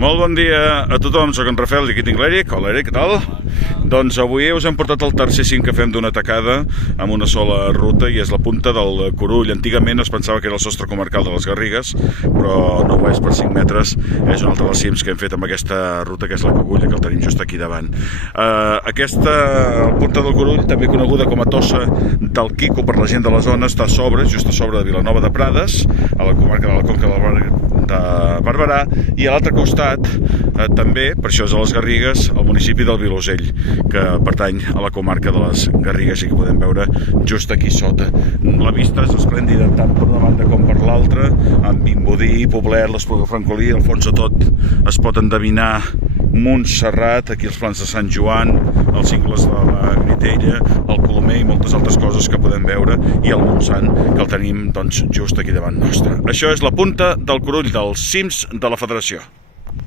Molt bon dia a tothom, soc en Rafael i aquí tinc l'Eric. Hola Eric, què tal? Doncs avui us hem portat el tercer cim que fem d'una tacada amb una sola ruta i és la punta del Curull. Antigament es pensava que era el sostre comarcal de les Garrigues, però no ho és, per 5 metres és un altre dels cims que hem fet amb aquesta ruta, que és la Cogulla, que el tenim just aquí davant. Aquesta punta del Curull, també coneguda com a Tossa del Quico per la gent de la zona, està a sobre, just a sobre de Vilanova de Prades, a la comarca de la Conca de Barberà, i a l'altre costat també, per això és a les Garrigues, el municipi del Vilosell, que pertany a la comarca de les Garrigues i que podem veure just aquí sota. La vista és esplèndida tant per una banda com per l'altra, amb Vimbodí, Poblet, l'Espluga de Francolí, al fons de tot es pot endevinar Montserrat, aquí els plans de Sant Joan, els cingles de la Gritella, el Colomer i moltes altres coses que podem veure, i el Montsant, que el tenim doncs, just aquí davant nostre. Això és la punta del Curull dels cims de la Federació.